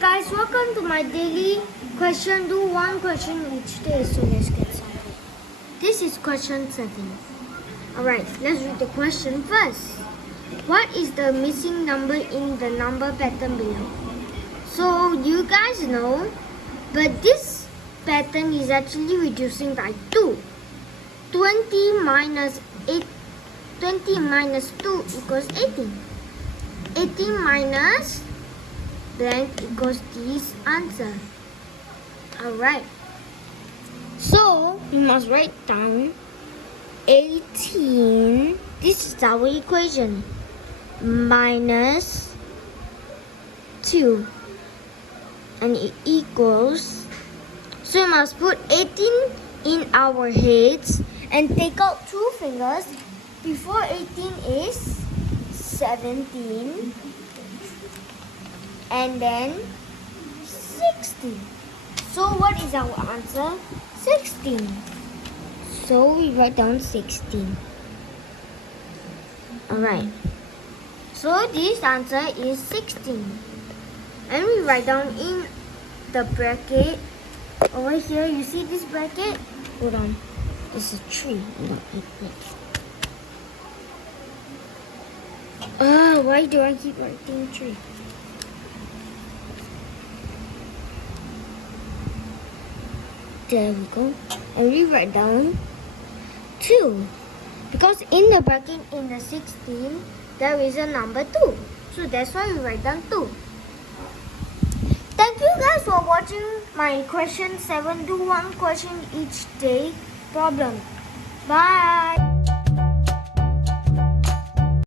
guys, welcome to my daily question. Do one question each day. So let's get started. This is question 7. Alright, let's read the question first. What is the missing number in the number pattern below? So you guys know, but this pattern is actually reducing by 2. 20 minus 2 equals 18. 18 minus blank equals this answer. Alright. So we must write down 18. This is our equation. Minus 2. And it equals. So we must put 18 in our heads and take out 2 fingers. Before 18 is 17. And then 16. So what is our answer? 16. So we write down 16. Alright. So this answer is 16. And we write down in the bracket. Over here, you see this bracket? Hold on. This is 3, not 8. Why do I keep writing 3? There we go. And we write down 2. Because in the bracket in the 16, there is a number 2. So that's why we write down 2. Thank you guys for watching my question 7. Do one question each day problem. Bye.